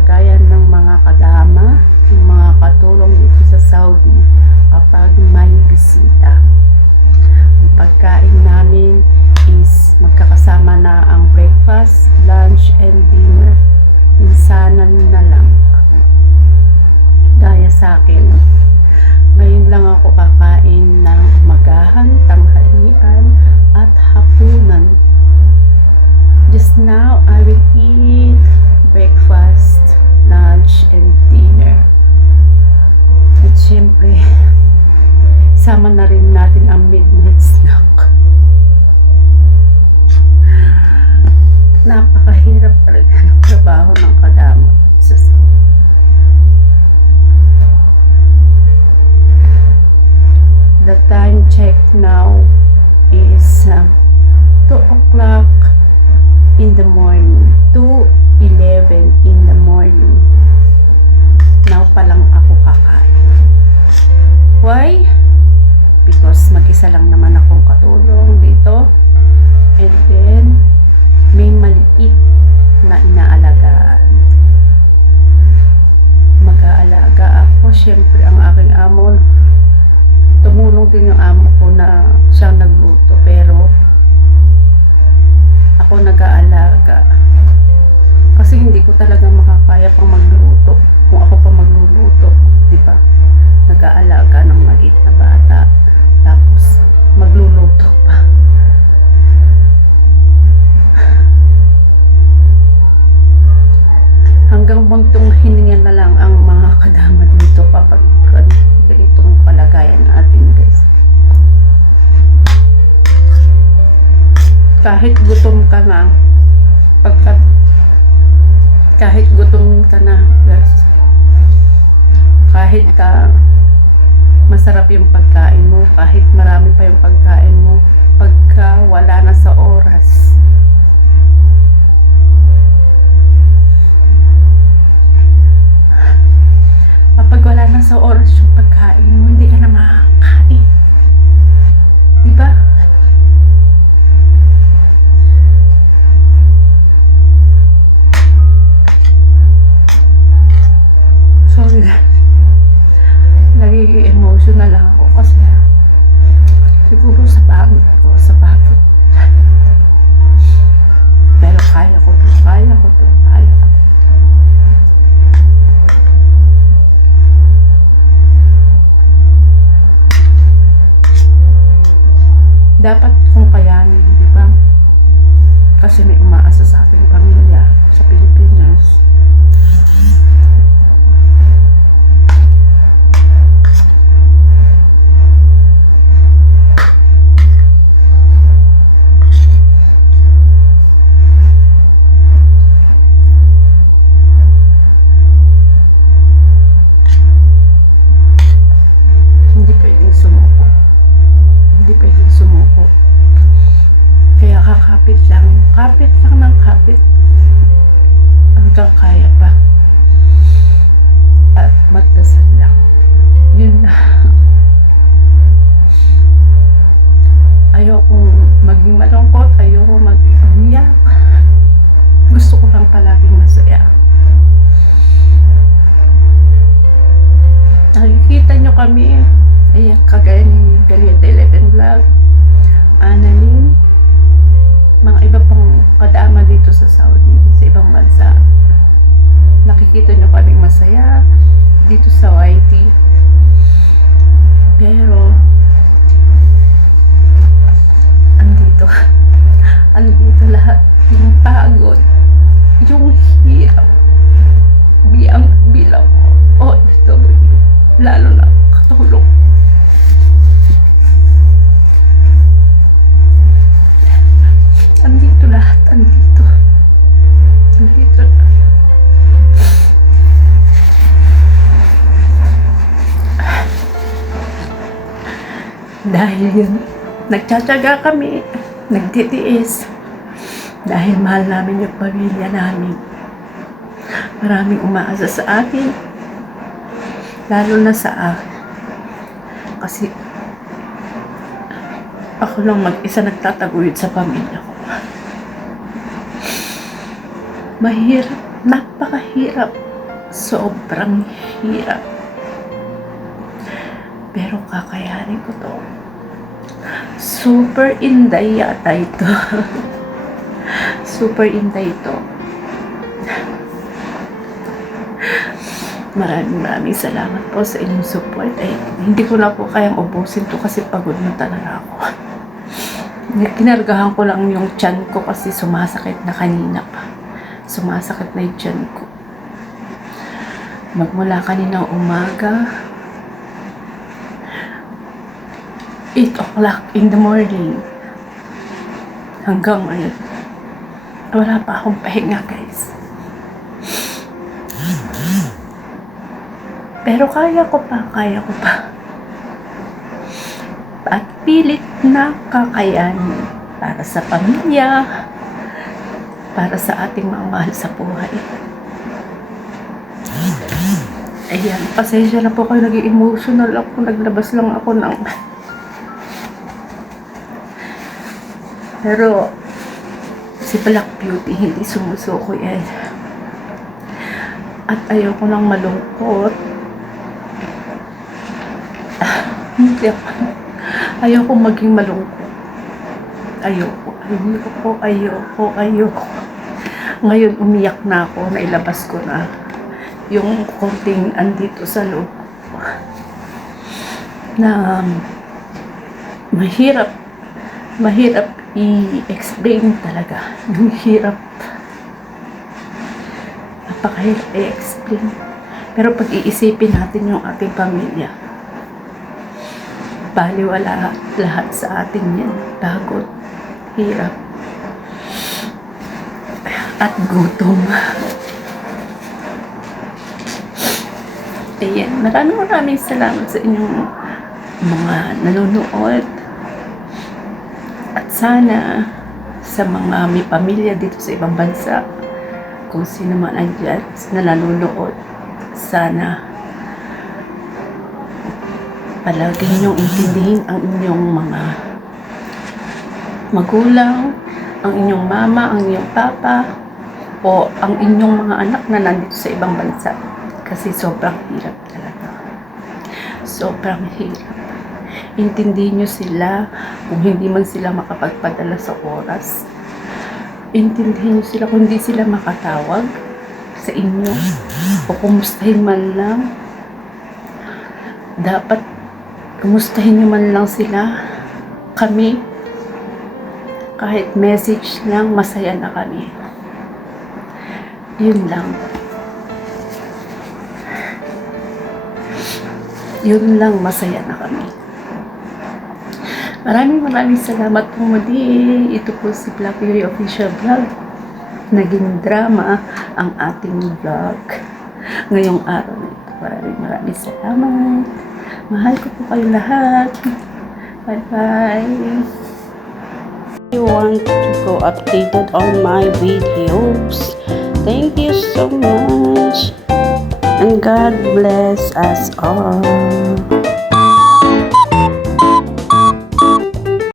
kalagayan ng mga kadama, ng mga katulong dito sa Saudi kapag may bisita. Ang pagkain namin is magkakasama na ang breakfast, lunch, and dinner. Minsanan na lang. Gaya sa akin, ngayon lang ako kakain ng umagahan, tanghalian, at hapunan. Just now, I will eat breakfast, lunch, and dinner. At syempre, sama na rin natin ang midnight snack. Napakahirap talaga ng trabaho ng kadama sa the time check now is 2 o'clock in the morning, 2:11 in the morning. Now pa lang ako kakain. Why? Because mag-isa lang naman akong katulong dito, and then may maliit na inaalagaan. Mag-aalaga ako, syempre ang aking amo, tumulong din yung amo ko na siyang nagluto, pero ako nag-aalaga kasi hindi ko talaga makakaya pang magluto kung ako pa magluluto, di ba? Nag-aalaga ng maliit na bata tapos magluluto pa. Hanggang buntong hininga na lang ang mga kadama dito kapag ganitong palagayan natin, guys. Kahit gutom ka na, kahit gutom ka na, guys, kahit masarap yung pagkain mo, kahit marami pa yung pagkain mo, pagka wala na sa oras, kapag wala na sa oras yung pagkain mo, hindi ka na makakain. Diba? Sorry na. Nagiging emotional lang ako kasi siguro sa pagod ko, sa pagod. Pero kaya ko to. Dapat kung kayanin, di ba? Kasi may umaasa sa ating pamilya sa Pilipinas. Hindi pwedeng sumuko. Kaya kakapit lang ng kapit hanggang kaya pa, at magdasal lang, yun na. Ayokong maging malungkot, ayokong maging umiyak, gusto ko lang palaging masaya. Nakikita nyo kami, ayan, kagaya ni Galieta 11 Vlog, Annalyn, mga iba pang kadama dito sa Saudi, sa ibang bansa. Nakikita nyo kaming masaya dito sa YT. Pero andito lahat yung pagod, yung hirap bilang OFW, lalo na katulong. Andito lahat, andito. Dahil yun, nagtsatsaga kami, nagtitiis. Dahil mahal namin yung pamilya namin. Maraming umaasa sa akin, lalo na sa akin. Kasi ako lang mag-isa nagtataguyod sa pamilya ko. Mahirap, napakahirap. Sobrang hirap. Pero kakayanin ko to. Super inday yata ito. Super inday ito. Maraming salamat po sa inyong support. Hindi ko na po kayang ubusin to kasi pagod na talaga ako. Kinargahan ko lang yung tiyan ko kasi sumasakit na kanina pa. Sumasakit na yung tiyan ko. Magmula kaninang umaga, 8 o'clock in the morning, hanggang ngayon, wala pa akong pahinga, guys. Pero kaya ko pa. At pilit na kakayanin para sa pamilya, para sa ating mga mahal sa buhay. Ayan, pasensya na po kayo, naging emotional ako, naglabas lang ako ng... Pero, si Black Beauty, hindi sumusuko yan. At ayoko nang malungkot. Ayoko maging malungkot. Ayoko. Ngayon, umiyak na ako, nailabas ko na yung konting andito sa loob na mahirap i-explain talaga. Yung hirap, napakahirap i-explain. Pero pag iisipin natin yung ating pamilya, baliwala lahat sa atin yan. Pagod, hirap, at gutom. Ayan, maraming salamat sa inyong mga nanonood. At sana sa mga may pamilya dito sa ibang bansa, kung sino man andyan na nanonood, sana palagi ninyong intindihin ang inyong mga magulang, ang inyong mama, ang inyong papa, o ang inyong mga anak na nandito sa ibang bansa. Kasi sobrang hirap talaga. Sobrang hirap. Intindihin nyo sila kung hindi man sila makapagpadala sa oras. Intindihin nyo sila kung hindi sila makatawag sa inyo o kumustahin man lang. Dapat kumustahin nyo man lang sila. Kami, kahit message lang, masaya na kami. Yun lang. Yun lang, masaya na kami. Maraming salamat po muli. Ito po si Black Beauty Official Vlog. Naging drama ang ating vlog ngayong araw na ito. Maraming salamat. Mahal ko po kayo lahat. Bye-bye. If you want to go updated on my videos, thank you so much. And God bless us all.